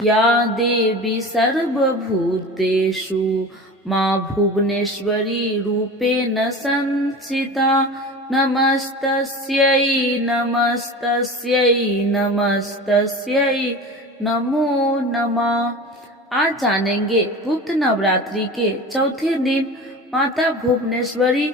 या देवी सर्वभूतेषु माँ भुवनेश्वरी रूपेण संस्थिता नमस्तस्यै नमस्तस्यै नमस्तस्यै नमो नमः। आज जानेंगे गुप्त नवरात्रि के चौथे दिन माता भुवनेश्वरी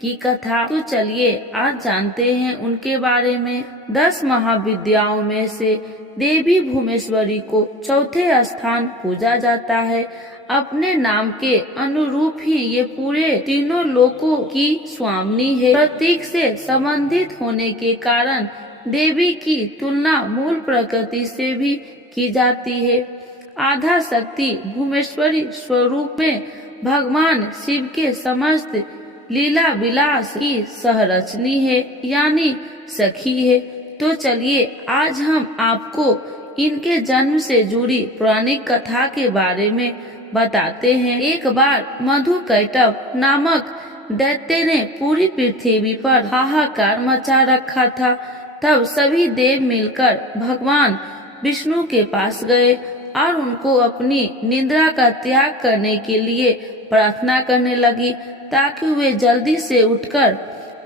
की कथा। तो चलिए आज जानते हैं उनके बारे में। 10 महाविद्याओं में से देवी भुवनेश्वरी को चौथे स्थान पूजा जाता है। अपने नाम के अनुरूप ही ये पूरे तीनों लोकों की स्वामिनी है। प्रतीक से संबंधित होने के कारण देवी की तुलना मूल प्रकृति से भी की जाती है। आधा शक्ति भुवनेश्वरी स्वरूप में भगवान शिव के समस्त लीला विलास की सहरचनी है, यानी सखी है। तो चलिए आज हम आपको इनके जन्म से जुड़ी पौराणिक कथा के बारे में बताते हैं। एक बार मधुकैटभ नामक दैत्य ने पूरी पृथ्वी पर हाहाकार मचा रखा था। तब सभी देव मिलकर भगवान विष्णु के पास गए और उनको अपनी निद्रा का त्याग करने के लिए प्रार्थना करने लगी, ताकि वे जल्दी से उठकर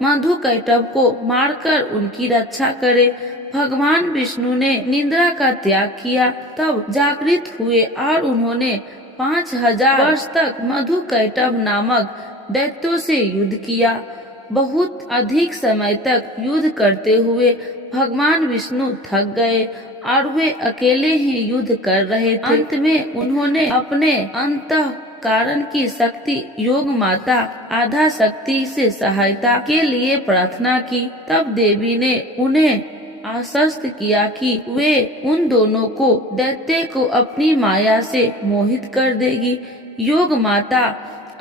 मधुकैटभ को मारकर उनकी रक्षा करे। भगवान विष्णु ने निद्रा का त्याग किया, तब जागृत हुए और उन्होंने 5000 वर्ष तक मधुकैटभ नामक दैत्यों से युद्ध किया। बहुत अधिक समय तक युद्ध करते हुए भगवान विष्णु थक गए और वे अकेले ही युद्ध कर रहे थे। अंत में उन्होंने अपने अंतःकरण की शक्ति योग माता आधा शक्ति से सहायता के लिए प्रार्थना की। तब देवी ने उन्हें आश्वस्त किया कि वे उन दोनों को दैत्य को अपनी माया से मोहित कर देगी। योग माता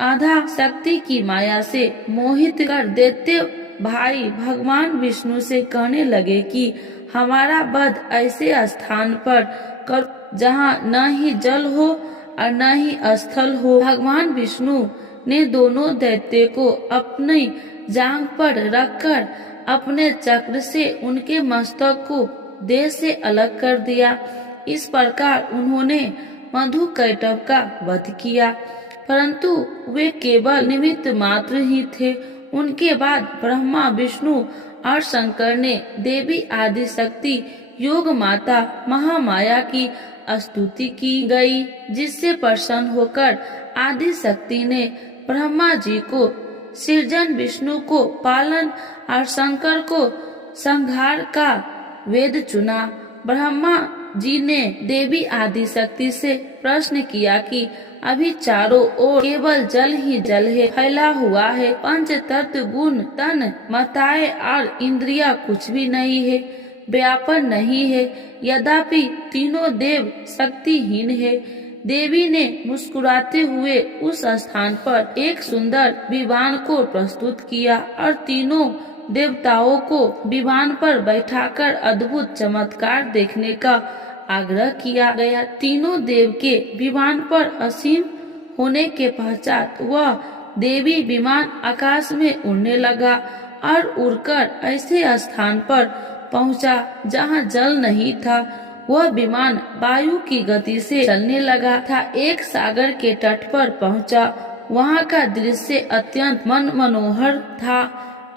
आधा शक्ति की माया से मोहित कर दैत्य भाई भगवान विष्णु से कहने लगे कि हमारा वध ऐसे स्थान पर कर जहाँ न ही जल हो और न ही स्थल हो। भगवान विष्णु ने दोनों दैत्य को अपनी जांघ पर रखकर अपने चक्र से उनके मस्तक को देह से अलग कर दिया। इस प्रकार उन्होंने मधुकैटभ का वध किया, परंतु वे केवल निमित्त मात्र ही थे। उनके बाद ब्रह्मा विष्णु और शंकर ने देवी आदि शक्ति योग माता महामाया की स्तुति की गई, जिससे प्रसन्न होकर आदि शक्ति ने ब्रह्मा जी को सृजन, विष्णु को पालन और शंकर को संहार का वेद चुना। ब्रह्मा जी ने देवी आदि शक्ति से प्रश्न किया कि अभी चारों ओर केवल जल ही जल है, फैला हुआ है। पंच तत्व गुण तन मताए और इंद्रिया कुछ भी नहीं है, व्यापन नहीं है। यद्यपि तीनों देव शक्तिहीन है। देवी ने मुस्कुराते हुए उस स्थान पर एक सुंदर विमान को प्रस्तुत किया और तीनों देवताओं को विमान पर बैठाकर अद्भुत चमत्कार देखने का आग्रह किया गया। तीनों देव के विमान पर आसीन होने के पश्चात वह देवी विमान आकाश में उड़ने लगा और उड़कर ऐसे स्थान पर पहुंचा जहां जल नहीं था। वह विमान वायु की गति से चलने लगा था। एक सागर के तट पर पहुंचा। वहां का दृश्य अत्यंत मनमनोहर था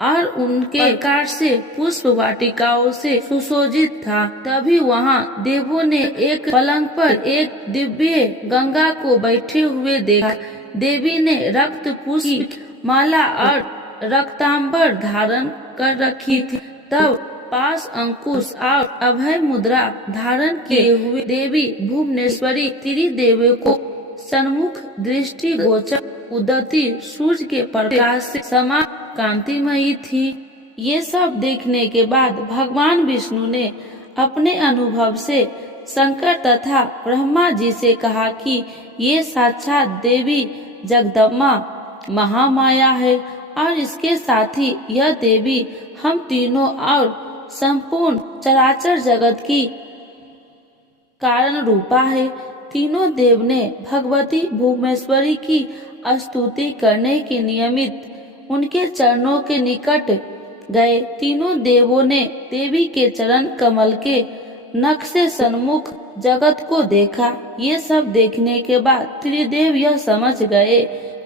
और उनके प्रकार से पुष्प वाटिकाओं से सुशोभित था। तभी वहां देवों ने एक पलंग पर एक दिव्य गंगा को बैठे हुए देखा। देवी ने रक्त पुष्प की माला और रक्तांबर धारण कर रखी थी। तब पास अंकुश और अभय मुद्रा धारण किए हुए देवी भुवनेश्वरी त्रिदेवों को सन्मुख दृष्टि गोचर उदती सूर्य के प्रकाश से समा कांतिमयी थी। ये सब देखने के बाद भगवान विष्णु ने अपने अनुभव से शंकर तथा ब्रह्मा जी से कहा कि ये साक्षात देवी जगदम्बा महामाया है और इसके साथ ही यह देवी हम तीनों और संपूर्ण चराचर जगत की कारण रूपा है। तीनों देव ने भगवती भुवनेश्वरी की स्तुति करने के निमित्त उनके चरणों के निकट गए। तीनों देवों ने देवी के चरण कमल के नख से सन्मुख जगत को देखा। ये सब देखने के बाद त्रिदेव यह समझ गए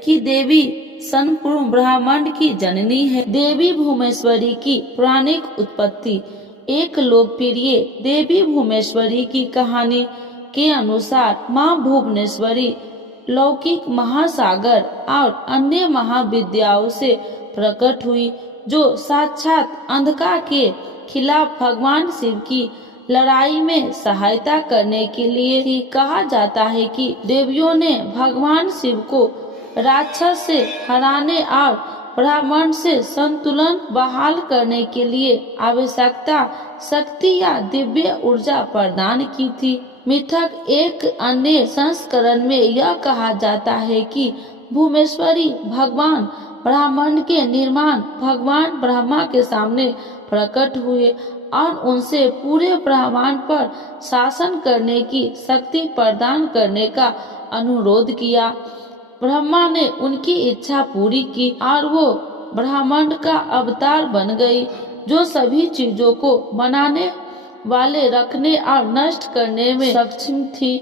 कि देवी संपूर्ण ब्रह्मांड की जननी है। देवी भुवनेश्वरी की पौराणिक उत्पत्ति। एक लोकप्रिय देवी भुवनेश्वरी की कहानी के अनुसार माँ भुवनेश्वरी लौकिक महासागर और अन्य महाविद्याओं से प्रकट हुई, जो साक्षात अंधकार के खिलाफ भगवान शिव की लड़ाई में सहायता करने के लिए ही। कहा जाता है कि देवियों ने भगवान शिव को राक्षस से हराने और ब्रह्मांड से संतुलन बहाल करने के लिए आवश्यकता शक्ति या दिव्य ऊर्जा प्रदान की थी। मिथक एक अन्य संस्करण में यह कहा जाता है कि भुवनेश्वरी भगवान ब्रह्मांड के निर्माण भगवान ब्रह्मा के सामने प्रकट हुए और उनसे पूरे ब्रह्मांड पर शासन करने की शक्ति प्रदान करने का अनुरोध किया। ब्रह्मा ने उनकी इच्छा पूरी की और वो ब्रह्मांड का अवतार बन गई, जो सभी चीजों को बनाने वाले, रखने और नष्ट करने में सक्षम थी।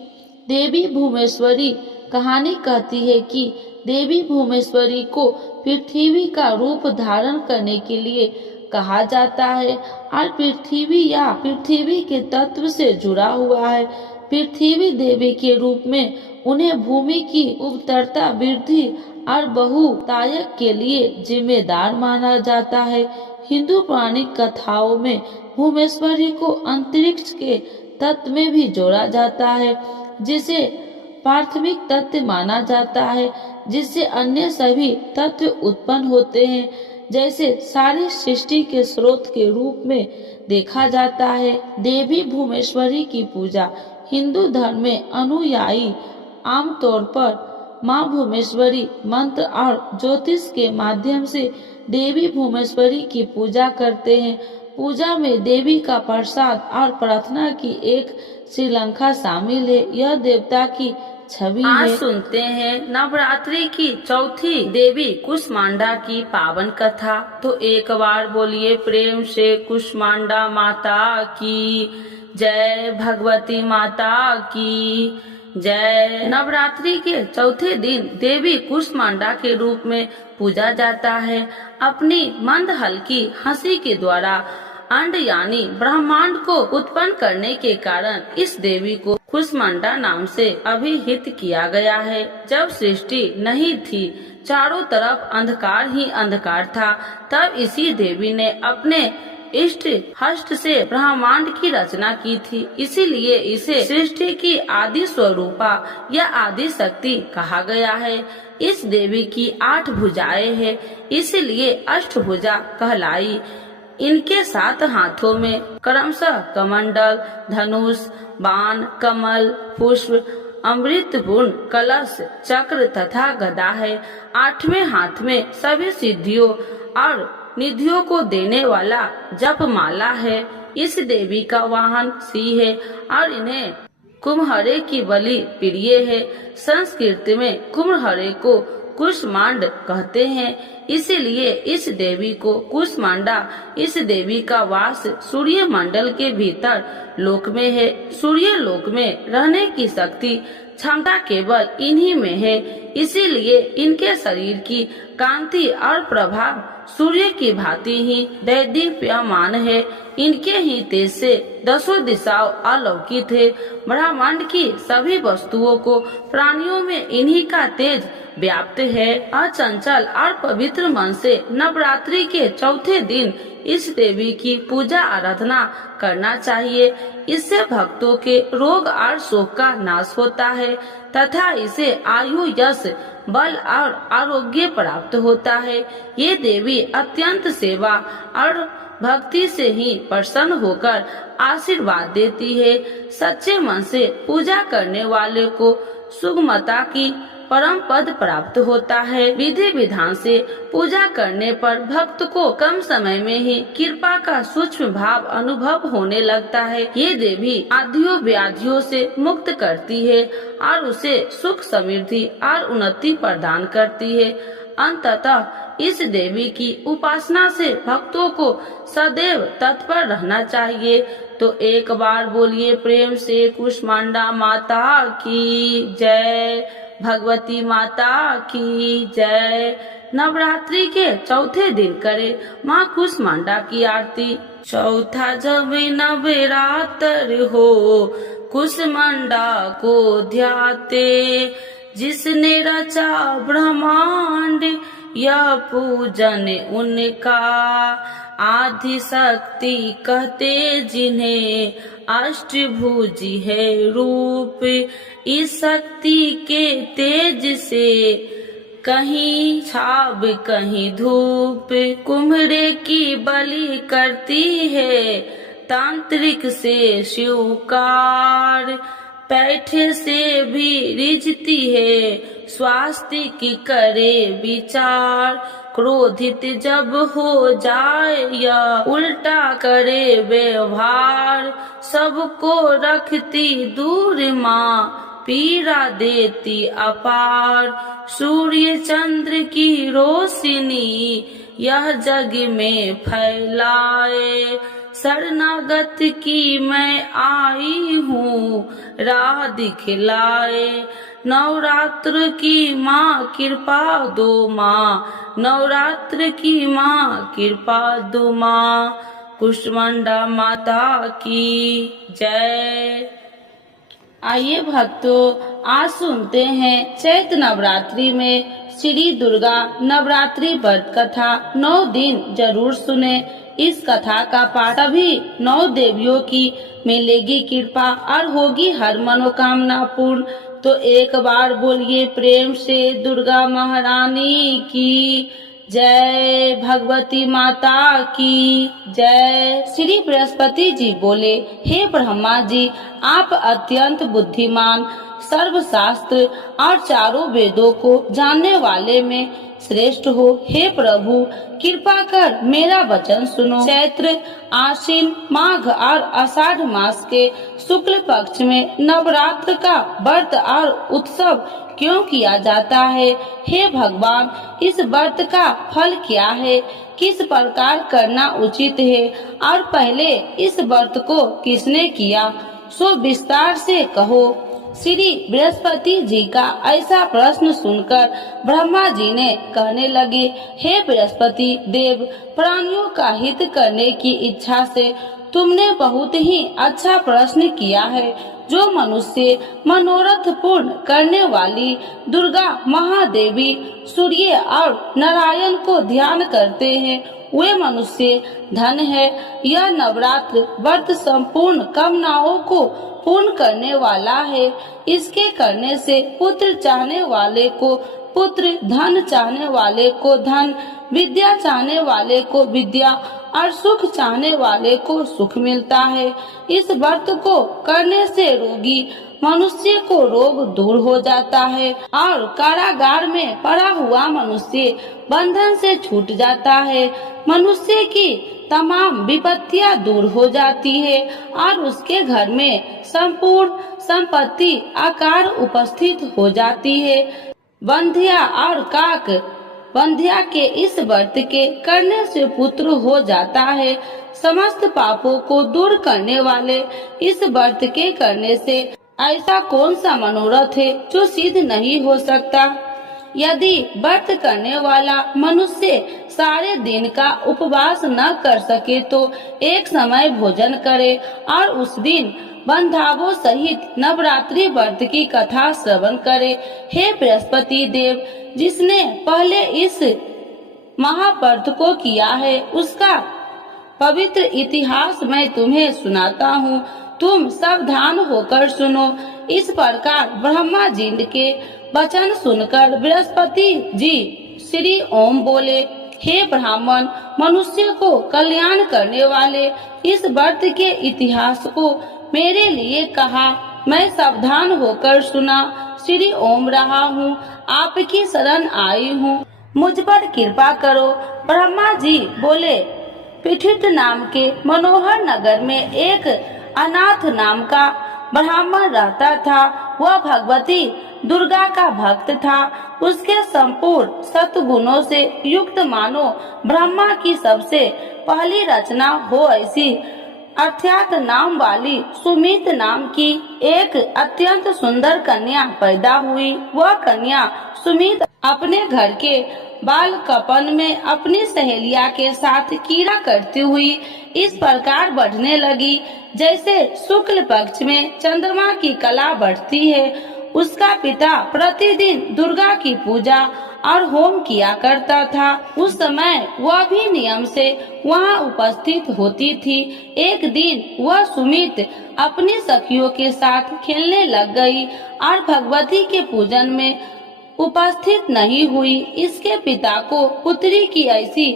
देवी भुवनेश्वरी कहानी कहती है कि देवी भुवनेश्वरी को पृथ्वी का रूप धारण करने के लिए कहा जाता है और पृथ्वी या पृथ्वी के तत्व से जुड़ा हुआ है। पृथ्वी देवी के रूप में उन्हें भूमि की उर्वरता वृद्धि और बहुतायत के लिए जिम्मेदार माना जाता है। हिंदू पौराणिक कथाओं में भुवनेश्वरी को अंतरिक्ष के तत्व में भी जोड़ा जाता है, जिसे प्राथमिक तत्व माना जाता है, जिससे अन्य सभी तत्व उत्पन्न होते हैं, जैसे सारी सृष्टि के स्रोत के रूप में देखा जाता है। देवी भुवनेश्वरी की पूजा हिंदू धर्म में अनुयायी आमतौर पर माँ भुवनेश्वरी मंत्र और ज्योतिष के माध्यम से देवी भुवनेश्वरी की पूजा करते हैं। पूजा में देवी का प्रसाद और प्रार्थना की एक श्रृंखला शामिल है। यह देवता की छवि है। आज सुनते हैं नवरात्रि की चौथी देवी कुष्मांडा की पावन कथा। तो एक बार बोलिए प्रेम से कुष्मांडा माता की जय, भगवती माता की जय। नवरात्रि के चौथे दिन देवी कुष्मांडा के रूप में पूजा जाता है। अपनी मंद हल्की हंसी के द्वारा अंड यानी ब्रह्मांड को उत्पन्न करने के कारण इस देवी को कुष्मांडा नाम से अभिहित किया गया है। जब सृष्टि नहीं थी, चारों तरफ अंधकार ही अंधकार था, तब इसी देवी ने अपने इष्ट हस्त से ब्रह्मांड की रचना की थी। इसीलिए इसे सृष्टि की आदि स्वरूपा या आदि शक्ति कहा गया है। इस देवी की 8 भुजाएं हैं, इसलिए अष्टभुजा कहलाई। इनके 7 हाथों में क्रमशः कमंडल, धनुष, बाण, कमल, पुष्प, अमृत पूर्ण कलश, चक्र तथा गदा है। 8वें हाथ में सभी सिद्धियों और निधियों को देने वाला जपमाला है। इस देवी का वाहन सिंह है और इन्हें कुम्हरे की बलि प्रिय है। संस्कृत में कुम्हरे को कुष्मांड कहते हैं, इसीलिए इस देवी को कुष्मांडा। इस देवी का वास सूर्य मंडल के भीतर लोक में है। सूर्य लोक में रहने की शक्ति क्षमता केवल इन्हीं में है, इसीलिए इनके शरीर की कांति और प्रभाव सूर्य की भांति ही दैदीप्यमान है। इनके ही तेज से 10 दिशाओं अलौकिक है। ब्रह्मांड की सभी वस्तुओं को प्राणियों में इन्हीं का तेज व्याप्त है। अचंचल और पवित्र मन से नवरात्रि के चौथे दिन इस देवी की पूजा आराधना करना चाहिए। इससे भक्तों के रोग और शोक का नाश होता है तथा इसे आयु, यश, बल और आरोग्य प्राप्त होता है। ये देवी अत्यंत सेवा और भक्ति से ही प्रसन्न होकर आशीर्वाद देती है। सच्चे मन से पूजा करने वाले को सुगमता की परम पद प्राप्त होता है। विधि विधान से पूजा करने पर भक्त को कम समय में ही कृपा का सूक्ष्म भाव अनुभव होने लगता है। ये देवी आधियों व्याधियों से मुक्त करती है और उसे सुख, समृद्धि और उन्नति प्रदान करती है। अंततः इस देवी की उपासना से भक्तों को सदैव तत्पर रहना चाहिए। तो एक बार बोलिए प्रेम से कुष्मांडा माता की जय, भगवती माता की जय। नवरात्रि के चौथे दिन करे माँ कुष्मांडा की आरती। चौथा जब नवरात्र हो कुष्मांडा को ध्याते, जिसने रचा ब्रह्मांड यह पूजन उनका। आदि शक्ति कहते जिन्हें अष्टभुजी है रूप, इस शक्ति के तेज से कहीं छाव कहीं धूप। कुम्हरे की बलि करती है तांत्रिक से स्वीकार, पैठे से भी रिझती है स्वास्तिक करे विचार। क्रोधित जब हो जाए या उल्टा करे व्यवहार, सबको रखती दूर माँ पीड़ा देती अपार। सूर्य चंद्र की रोशनी यह जग में फैलाए, शरणागत की मैं आई हूँ राह दिखलाए। नवरात्र की माँ कृपा दो माँ, नवरात्र की माँ कृपा दो माँ, कुष्मांडा माता की जय। आइए भक्तों, आज सुनते हैं चैत्र नवरात्रि में श्री दुर्गा नवरात्रि व्रत कथा। 9 दिन जरूर सुने। इस कथा का पाठ सभी 9 देवियों की मिलेगी कृपा और होगी हर मनोकामना पूर्ण। तो एक बार बोलिए प्रेम से दुर्गा महारानी की जय, भगवती माता की जय। श्री बृहस्पति जी बोले, हे ब्रह्मा जी, आप अत्यंत बुद्धिमान, सर्वशास्त्र और चारों वेदों को जानने वाले में श्रेष्ठ हो। हे प्रभु, कृपा कर मेरा वचन सुनो। चैत्र, आश्विन, माघ और आषाढ़ मास के शुक्ल पक्ष में नवरात्र का व्रत और उत्सव क्यों किया जाता है? हे भगवान, इस व्रत का फल क्या है? किस प्रकार करना उचित है? और पहले इस व्रत को किसने किया, सो विस्तार से कहो। श्री बृहस्पति जी का ऐसा प्रश्न सुनकर ब्रह्मा जी ने कहने लगे, हे बृहस्पति देव, प्राणियों का हित करने की इच्छा से तुमने बहुत ही अच्छा प्रश्न किया है। जो मनुष्य मनोरथ पूर्ण करने वाली दुर्गा महादेवी सूर्य और नारायण को ध्यान करते हैं, वे मनुष्य धन है। यह नवरात्र व्रत संपूर्ण कामनाओं को पूर्ण करने वाला है। इसके करने से पुत्र चाहने वाले को पुत्र, धन चाहने वाले को धन, विद्या चाहने वाले को विद्या और सुख चाहने वाले को सुख मिलता है। इस व्रत को करने से रोगी मनुष्य को रोग दूर हो जाता है और कारागार में पड़ा हुआ मनुष्य बंधन से छूट जाता है। मनुष्य की तमाम विपत्तियां दूर हो जाती है और उसके घर में संपूर्ण संपत्ति आकार उपस्थित हो जाती है। बंधिया और काक बंधिया के इस व्रत के करने से पुत्र हो जाता है। समस्त पापों को दूर करने वाले इस व्रत के करने से ऐसा कौन सा मनोरथ है जो सिद्ध नहीं हो सकता? यदि व्रत करने वाला मनुष्य सारे दिन का उपवास न कर सके तो एक समय भोजन करे और उस दिन बंधावों सहित नवरात्रि व्रत की कथा श्रवण करे। हे बृहस्पति देव, जिसने पहले इस महाव्रत को किया है, उसका पवित्र इतिहास मैं तुम्हें सुनाता हूँ। तुम सावधान होकर सुनो। इस प्रकार ब्रह्मा जी के वचन सुनकर बृहस्पति जी श्री ओम बोले, हे ब्राह्मण, मनुष्य को कल्याण करने वाले इस व्रत के इतिहास को मेरे लिए कहा। मैं सावधान होकर सुना। श्री ओम रहा हूँ, आपकी शरण आई हूँ, मुझ पर कृपा करो। ब्रह्मा जी बोले, पीठित नाम के मनोहर नगर में एक अनाथ नाम का ब्राह्मण रहता था। वह भगवती दुर्गा का भक्त था। उसके संपूर्ण सद्गुणों से युक्त मानो ब्रह्मा की सबसे पहली रचना हो ऐसी अर्थात नाम वाली सुमित नाम की एक अत्यंत सुंदर कन्या पैदा हुई। वह कन्या सुमित अपने घर के बालकपन में अपनी सहेलिया के साथ कीड़ा करती हुई इस प्रकार बढ़ने लगी जैसे शुक्ल पक्ष में चंद्रमा की कला बढ़ती है। उसका पिता प्रतिदिन दुर्गा की पूजा और होम किया करता था। उस समय वह भी नियम से वहाँ उपस्थित होती थी। एक दिन वह सुमित अपनी सखियों के साथ खेलने लग गई और भगवती के पूजन में उपस्थित नहीं हुई। इसके पिता को पुत्री की ऐसी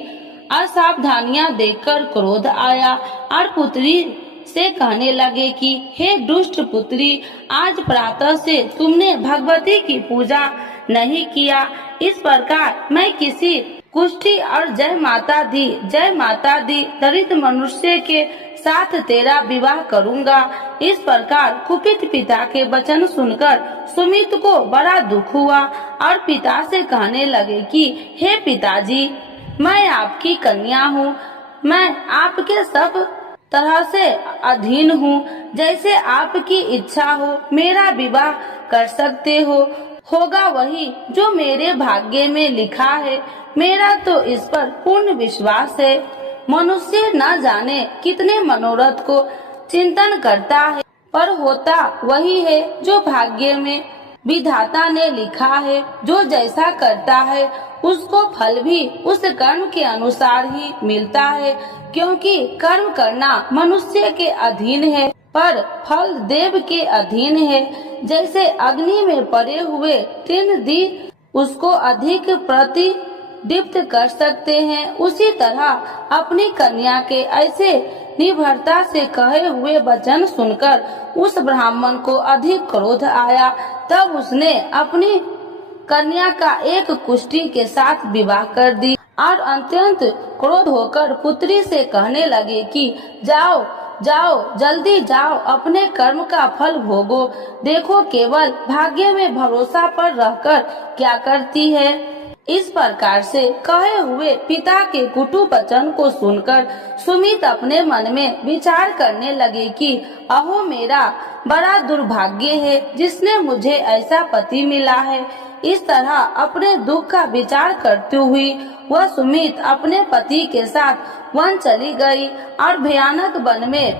असावधानियां देखकर क्रोध आया और पुत्री से कहने लगे कि हे दुष्ट पुत्री, आज प्रातः से तुमने भगवती की पूजा नहीं किया। इस प्रकार मैं किसी कुष्ठी और जय माता दी दरिद्र मनुष्य के साथ तेरा विवाह करूंगा। इस प्रकार कुपित पिता के वचन सुनकर सुमित को बड़ा दुख हुआ और पिता से कहने लगे कि हे पिताजी, मैं आपकी कन्या हूँ, मैं आपके सब तरह से अधीन हूँ। जैसे आपकी इच्छा हो मेरा विवाह कर सकते हो। होगा वही जो मेरे भाग्य में लिखा है। मेरा तो इस पर पूर्ण विश्वास है। मनुष्य न जाने कितने मनोरथ को चिंतन करता है, पर होता वही है जो भाग्य में विधाता ने लिखा है। जो जैसा करता है उसको फल भी उस कर्म के अनुसार ही मिलता है, क्योंकि कर्म करना मनुष्य के अधीन है पर फल देव के अधीन है। जैसे अग्नि में पड़े हुए तीन दी उसको अधिक प्रतिदीप्त कर सकते हैं, उसी तरह अपनी कन्या के ऐसे निर्भरता से कहे हुए वचन सुनकर उस ब्राह्मण को अधिक क्रोध आया। तब उसने अपनी कन्या का एक कुष्ठी के साथ विवाह कर दी और अत्यंत क्रोध होकर पुत्री से कहने लगे कि जाओ जल्दी जाओ, अपने कर्म का फल भोगो। देखो केवल भाग्य में भरोसा पर रहकर क्या करती है। इस प्रकार से कहे हुए पिता के कुटु वचन को सुनकर सुमित अपने मन में विचार करने लगे कि अहो मेरा बड़ा दुर्भाग्य है जिसने मुझे ऐसा पति मिला है। इस तरह अपने दुख का विचार करते हुई वह सुमित अपने पति के साथ वन चली गई और भयानक वन में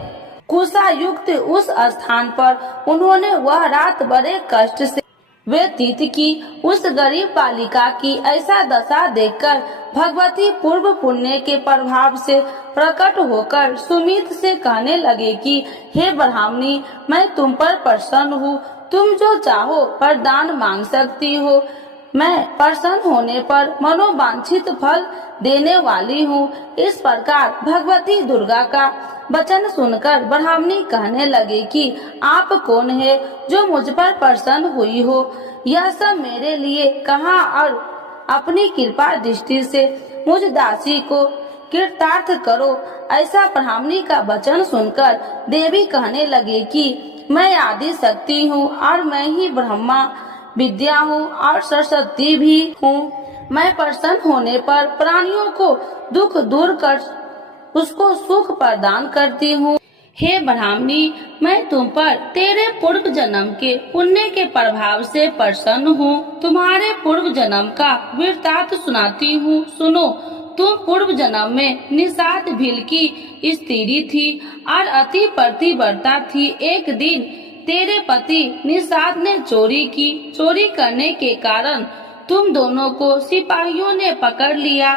कुशा युक्त उस स्थान पर उन्होंने वह रात बड़े कष्ट से व्यतीत की। उस गरीब बालिका की ऐसा दशा देखकर भगवती पूर्व पुण्य के प्रभाव से प्रकट होकर सुमित से कहने लगे कि हे ब्राह्मणी, मैं तुम पर प्रसन्न हूँ, तुम जो चाहो वरदान मांग सकती हो। मैं प्रसन्न होने पर मनोवांछित फल देने वाली हूँ। इस प्रकार भगवती दुर्गा का वचन सुनकर ब्राह्मणी कहने लगे कि आप कौन है जो मुझ पर प्रसन्न हुई हो। यह सब मेरे लिए कहा और अपनी कृपा दृष्टि से मुझ दासी को कृतार्थ करो। ऐसा ब्राह्मणी का वचन सुनकर देवी कहने लगे कि मैं आदि शक्ति हूँ और मैं ही ब्रह्मा विद्या हूँ और सरस्वती भी हूँ। मैं प्रसन्न होने पर प्राणियों को दुख दूर कर उसको सुख प्रदान करती हूँ। हे ब्राह्मणी, मैं तुम पर तेरे पूर्व जन्म के पुण्य के प्रभाव से प्रसन्न हूँ। तुम्हारे पूर्व जन्म का वृत्तांत सुनाती हूँ, सुनो। तुम पूर्व जन्म में निषाद भील की स्त्री थी और अति पतिव्रता थी। एक दिन तेरे पति निषाद ने चोरी की। चोरी करने के कारण तुम दोनों को सिपाहियों ने पकड़ लिया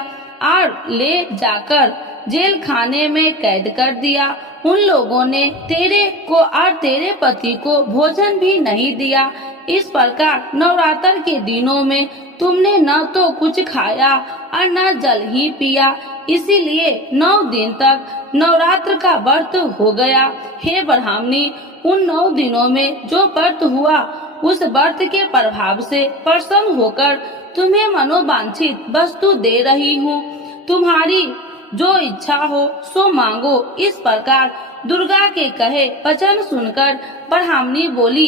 और ले जाकर जेल खाने में कैद कर दिया। उन लोगों ने तेरे को और तेरे पति को भोजन भी नहीं दिया। इस प्रकार नवरात्र के दिनों में तुमने न तो कुछ खाया और न जल ही पिया, इसीलिए 9 दिन तक नवरात्र का व्रत हो गया। हे ब्राह्मणी, उन 9 दिनों में जो व्रत हुआ उस व्रत के प्रभाव से प्रसन्न होकर तुम्हें मनोवांछित वस्तु दे रही हूँ। तुम्हारी जो इच्छा हो सो मांगो। इस प्रकार दुर्गा के कहे वचन सुनकर ब्राह्मणी बोली,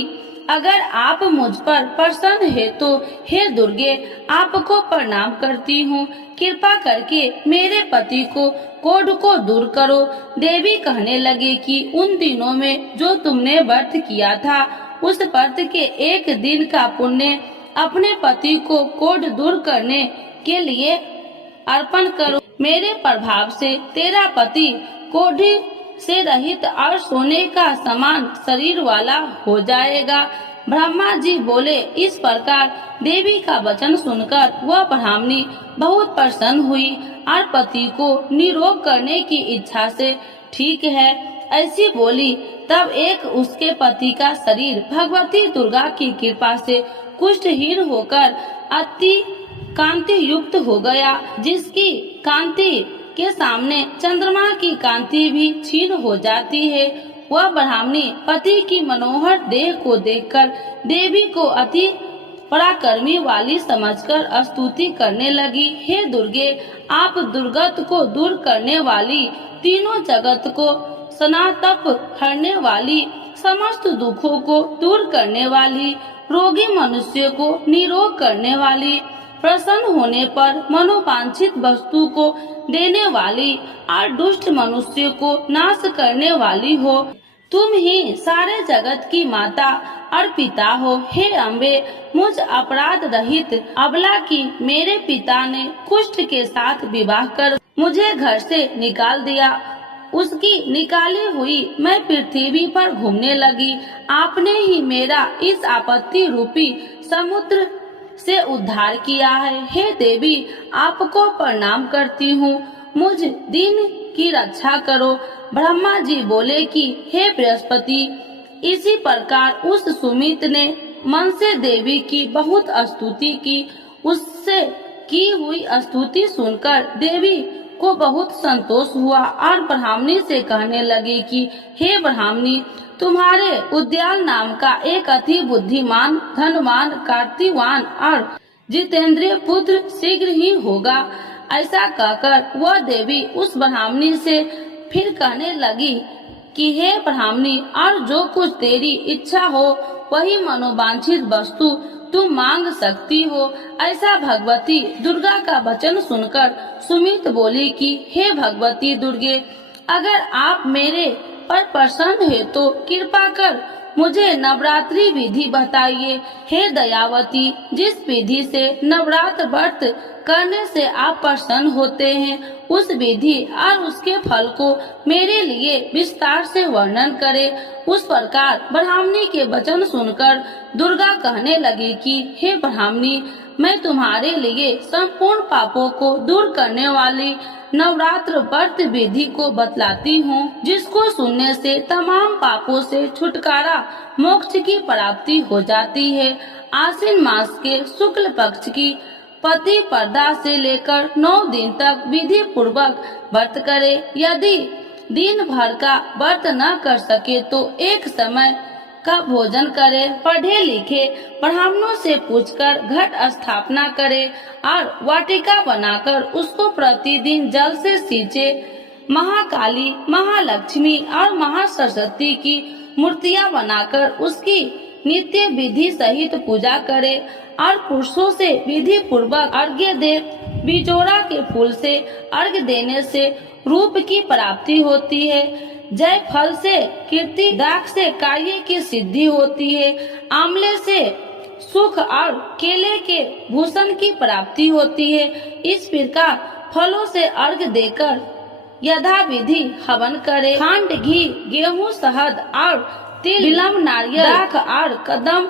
अगर आप मुझ पर प्रसन्न है तो हे दुर्गे आपको प्रणाम करती हूँ। कृपा करके मेरे पति को कोढ़ को दूर करो। देवी कहने लगी कि उन दिनों में जो तुमने व्रत किया था उस व्रत के एक दिन का पुण्य अपने पति को कोढ़ दूर करने के लिए अर्पण करो। मेरे प्रभाव से तेरा पति कोढ़ से रहित और सोने का समान शरीर वाला हो जाएगा। ब्रह्मा जी बोले। इस प्रकार देवी का वचन सुनकर वह ब्राह्मणी बहुत प्रसन्न हुई और पति को निरोग करने की इच्छा से ठीक है ऐसी बोली। तब एक उसके पति का शरीर भगवती दुर्गा की कृपा से कुष्ठहीन होकर अति कांति युक्त हो गया, जिसकी कांति के सामने चंद्रमा की कांति भी क्षीण हो जाती है। वह ब्राह्मणी पति की मनोहर देह को देखकर देवी को अति पराक्रमी वाली समझकर स्तुति करने लगी। हे दुर्गे आप दुर्गत को दूर करने वाली, तीनों जगत को सनातप हरने वाली, समस्त दुखों को दूर करने वाली, रोगी मनुष्य को निरोग करने वाली, प्रसन्न होने पर मनोवांछित वस्तु को देने वाली और दुष्ट मनुष्य को नाश करने वाली हो। तुम ही सारे जगत की माता और पिता हो। हे अम्बे मुझ अपराध रहित अबला की मेरे पिता ने कुष्ठ के साथ विवाह कर मुझे घर से निकाल दिया। उसकी निकाली हुई मैं पृथ्वी पर घूमने लगी। आपने ही मेरा इस आपत्ति रूपी समुद्र से उद्धार किया है। हे देवी आपको प्रणाम करती हूँ, मुझ दिन की रक्षा करो। ब्रह्मा जी बोले कि हे बृहस्पति इसी प्रकार उस सुमित ने मन से देवी की बहुत स्तुति की। उससे की हुई स्तुति सुनकर देवी को बहुत संतोष हुआ और ब्राह्मणी से कहने लगी कि हे ब्राह्मणी तुम्हारे उद्याल नाम का एक अति बुद्धिमान, धनवान, कार्तिवान और जितेंद्रिय पुत्र शीघ्र ही होगा। ऐसा कहकर वह देवी उस ब्राह्मणी से फिर कहने लगी कि हे ब्राह्मणी और जो कुछ तेरी इच्छा हो वही मनोवांछित वस्तु तुम मांग सकती हो। ऐसा भगवती दुर्गा का वचन सुनकर सुमित बोली कि हे भगवती दुर्गे अगर आप मेरे पर प्रसन्न है तो कृपा कर मुझे नवरात्रि विधि बताइए। हे दयावती जिस विधि से नवरात्र व्रत करने से आप प्रसन्न होते हैं उस विधि और उसके फल को मेरे लिए विस्तार से वर्णन करें। उस प्रकार ब्राह्मणी के वचन सुनकर दुर्गा कहने लगी कि हे ब्राह्मणी मैं तुम्हारे लिए संपूर्ण पापों को दूर करने वाली नवरात्र व्रत विधि को बतलाती हूँ, जिसको सुनने से तमाम पापों से छुटकारा मोक्ष की प्राप्ति हो जाती है। आश्विन मास के शुक्ल पक्ष की पति पर्दा से लेकर 9 दिन तक विधि पूर्वक व्रत करे। यदि दिन भर का व्रत न कर सके तो एक समय का भोजन करे। पढ़े लिखे ब्राह्मणों से पूछकर घट स्थापना करे और वाटिका बनाकर उसको प्रतिदिन जल से सींचे। महाकाली, महालक्ष्मी और महासरस्वती की मूर्तियां बनाकर उसकी नित्य विधि सहित पूजा करे और पुरुषों से विधि पूर्वक अर्घ्य दे। बिजोड़ा के फूल से अर्घ्य देने से रूप की प्राप्ति होती है। जय फल से कीर्ति, दाख से कार्य की सिद्धि होती है। आंवले से सुख और केले के भूषण की प्राप्ति होती है। इस प्रकार फलों से अर्घ्य देकर यथा विधि हवन करे। खंड, घी, गेहूं, शहद और तिल, बिल्व, नारियल, दाख और कदम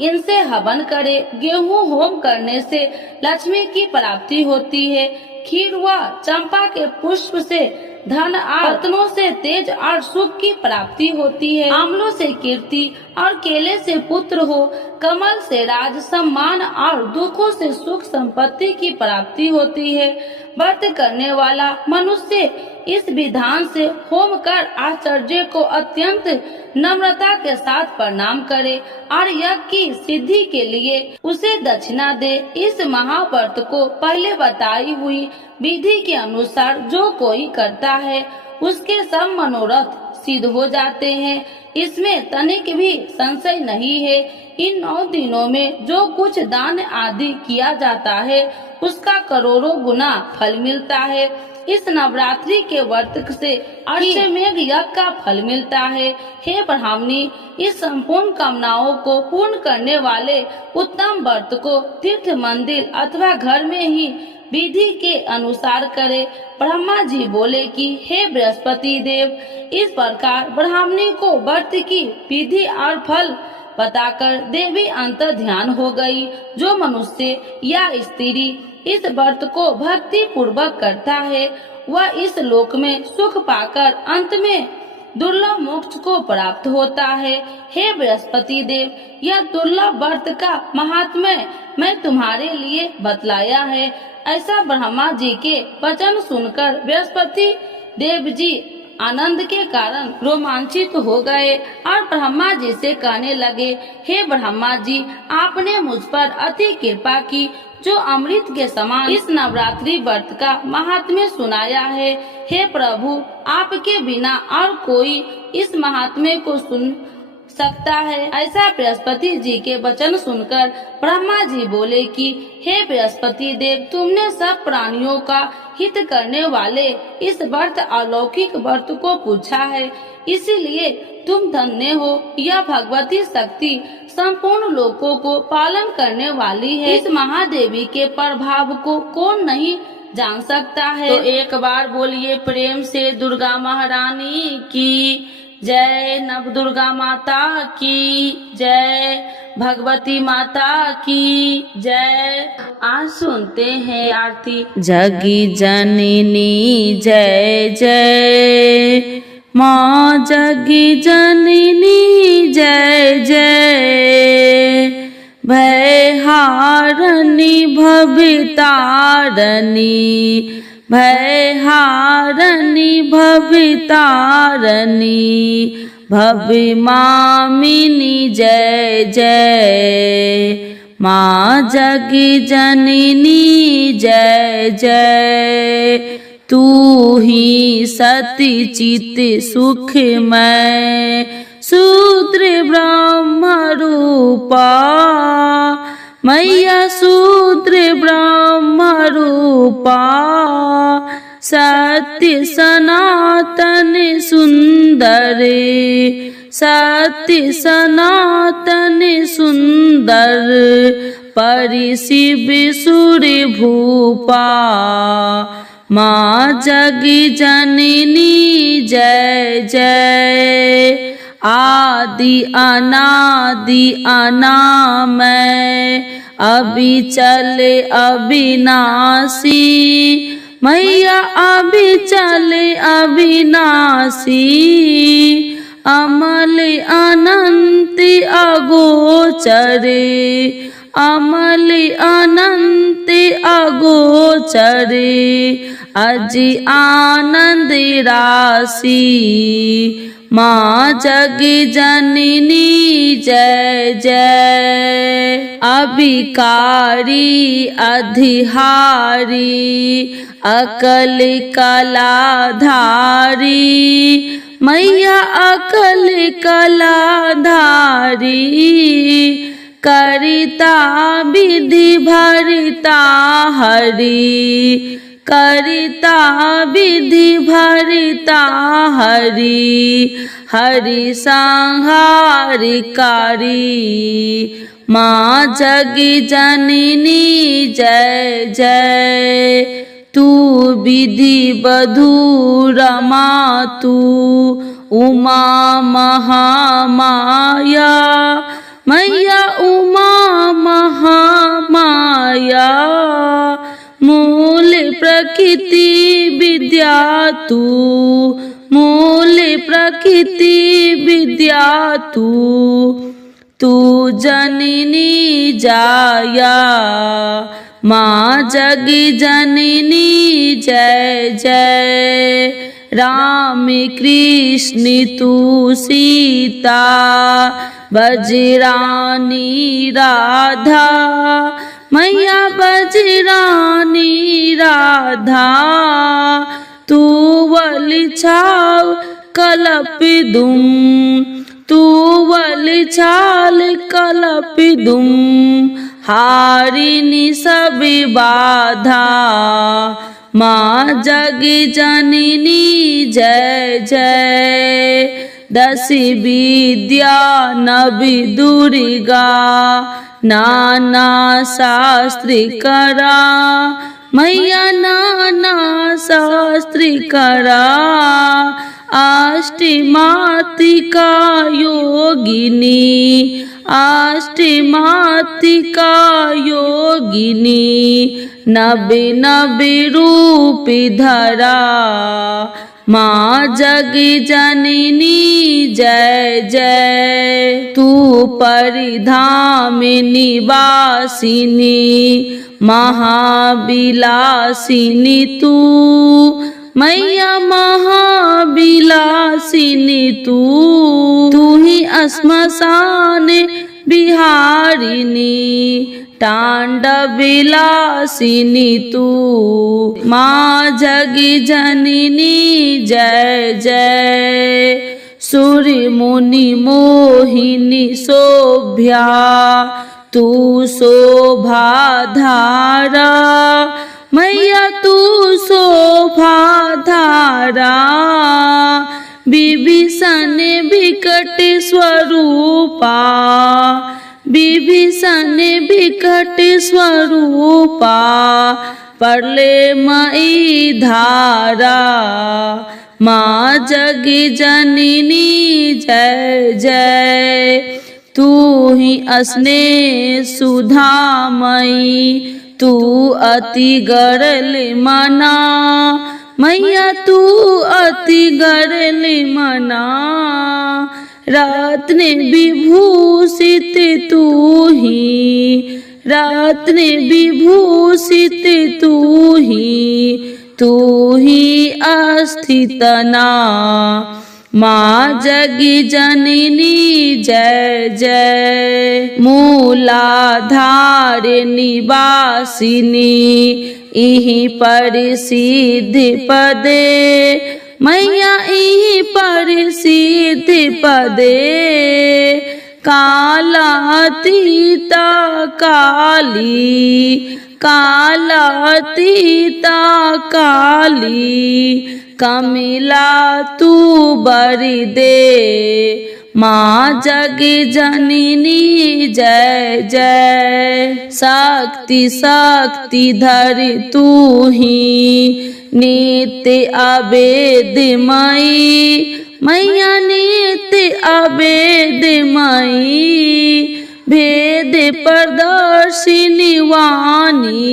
इनसे हवन करे। गेहूं होम करने से लक्ष्मी की प्राप्ति होती है। खीर व चंपा के पुष्प से धन और रत्नों से तेज और सुख की प्राप्ति होती है। आंवलों से कीर्ति और केले से पुत्र हो। कमल से राज, सम्मान और दुखों से सुख संपत्ति की प्राप्ति होती है। व्रत करने वाला मनुष्य इस विधान से होम कर आचार्य को अत्यंत नम्रता के साथ प्रणाम करे और यज्ञ की सिद्धि के लिए उसे दक्षिणा दे। इस महाव्रत को पहले बताई हुई विधि के अनुसार जो कोई करता है उसके सब मनोरथ सिद्ध हो जाते हैं। इसमें तनिक भी संशय नहीं है। इन 9 दिनों में जो कुछ दान आदि किया जाता है उसका करोड़ों गुना फल मिलता है। इस नवरात्रि के व्रत से अश्वमेध यज्ञ का फल मिलता है। हे ब्राह्मणी, इस संपूर्ण कामनाओं को पूर्ण करने वाले उत्तम व्रत को तीर्थ, मंदिर अथवा घर में ही विधि के अनुसार करे। ब्रह्मा जी बोले कि हे बृहस्पति देव, इस प्रकार ब्राह्मणी को व्रत की विधि और फल बताकर देवी अंतर ध्यान हो गई। जो मनुष्य या स्त्री इस व्रत को भक्ति पूर्वक करता है वह इस लोक में सुख पाकर अंत में दुर्लभ मोक्ष को प्राप्त होता है। हे बृहस्पति देव, यह दुर्लभ व्रत का महात्म्य मैं तुम्हारे लिए बतलाया है। ऐसा ब्रह्मा जी के वचन सुनकर बृहस्पति देव जी आनंद के कारण रोमांचित हो गए और ब्रह्मा जी से कहने लगे, हे ब्रह्मा जी, आपने मुझ पर अति कृपा की जो अमृत के समान इस नवरात्रि व्रत का महात्म्य सुनाया है। हे प्रभु, आपके बिना और कोई इस महात्म्य को सुन सकता है। ऐसा बृहस्पति जी के वचन सुनकर ब्रह्मा जी बोले कि हे बृहस्पति देव, तुमने सब प्राणियों का हित करने वाले इस व्रत अलौकिक व्रत को पूछा है, इसीलिए तुम धन्य हो। यह भगवती शक्ति संपूर्ण लोकों को पालन करने वाली है। इस महादेवी के प्रभाव को कौन नहीं जान सकता है। तो एक बार बोलिए प्रेम से दुर्गा महारानी की जय, नव दुर्गा माता की जय, भगवती माता की जय। आज सुनते हैं आरती। जगी जननी जय जय, माँ जगी जननी जय जय, भयहारिणी भवितारिणी, भयहारिणी भवितारिणी, भव्य मामिनी जय जय, माँ जगी जननी जय जय। तू ही सती चित सुखमय शूद्र ब्रह्म रूपा, मैया शूद्र ब्रह्म रूपा, सत्य सनातन सुंदर, सत्य सनातन सुंदर, परि शिव सुर भूपा, माँ जगी जननी जय जय। आदि अनादि अनामय, अविचल अविनाशी, मैया अविचल अविनाशी, अमल अनंत अगोचर, अमल अनंत अगोचर, अजि आनंद राशि, माँ जगी जननी जय जय। अभिकारी अधिहारी, अकल कलाधारी, मैया अकल कलाधारी, करिता विधि भरिता हरि, करिता विधि भरिता हरि, हरि संहारकारी, माँ जगी जननी जय जय। तू विधि बधू रमा, तू उमा महामाया, मैया उमा महामाया, मूल प्रकृति विद्या तू, मूल प्रकृति विद्या तू, तू जननी जाया, माँ जगी जननी जय जय। राम कृष्ण तू सीता, बजरानी राधा, मैया बजरानी राधा, तू वली छाव कल्प दुम, तूवल छाल कलपिदुम हारिणी सब बाधा। माँ जगी जननी जय जय। दस विद्या नवि दुर्गा नाना शास्त्री करा। मैया नाना शास्त्री करा। अष्टमातिका योगिनी अष्टमातिका योगिनी नबि नबि रूप धरा। माँ जगी जननी जय जय। तू परिधाम निवासिनी महाविलासिनी तू। मैया महाविलासिनी तू। तू ही श्मशान बिहारिणी तांडव विलासिनी तू। माँ जगी जननी जय जय। सूर्य मुनि मोहिनी शोभ्या तू शोभा धारा। मैया तू शोभा धारा। विभीषण विकट स्वरूपा विभीषण विकट स्वरूपा प्रलयमयी धारा। माँ जगी जननी जय जय। तू ही स्नेह सुधामयी तू अति गरल मना। मैया तू अति गरल मना। रत्न विभूषित तू ही रत्न विभूषित तू ही अस्थितना। माँ जगी जननी जय जय। मूलाधार निवासिनी इहि परिसिद्ध पदे। मैया इहि परिसिद्ध पदे। कालातीता काली कालातीता काली कमिला तू बरि दे। माँ जगी जननी जय जय। शक्ति शक्ति धर तू ही नित्य अवेदमयी। मैया नित्य अवेदमयी। भेद प्रदर्शिनी वाणी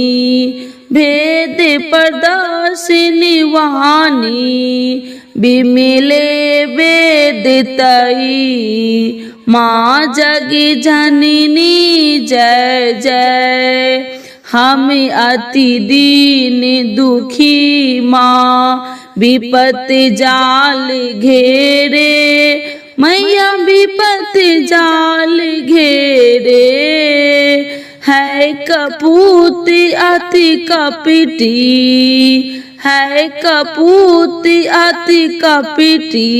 भेद प्रदर्शिनी वाणी विमिले वेदितई। माँ जगी जननी जय जय। हम अति दीन दुखी माँ विपत्ति जाल घेरे। मैया विपत्ति जाल घेरे। है कपूत अति कपटी है कपूत अति कपटी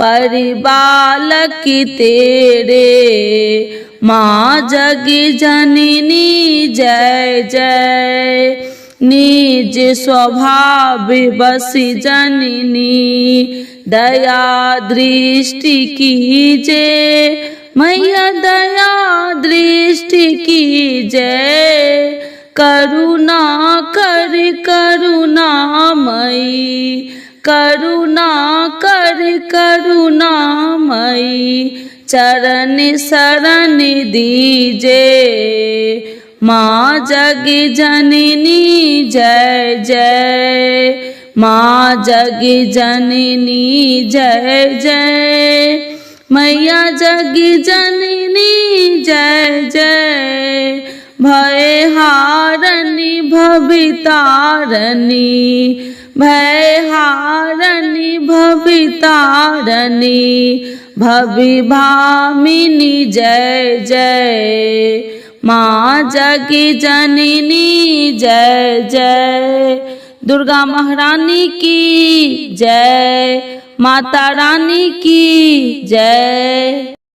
परिबालक तेरे। माँ जगी जननी जय जय। निज स्वभाव बसी जननी दया दृष्टि कीजे। मैया दया दृष्टि कीजे। करुणा कर करुणामयी करुणा कर करुणामयी चरण शरण दीजे। माँ जगी जननी जय जय। माँ जगी जननी जय जय। मैया जगी जननी जय जय। भय हारणी भवितारणी भय हारणी भवितारणी भविभामिनी जय जय। माँ जगी जननी जय जय। दुर्गा महारानी की जय। माता रानी की जय।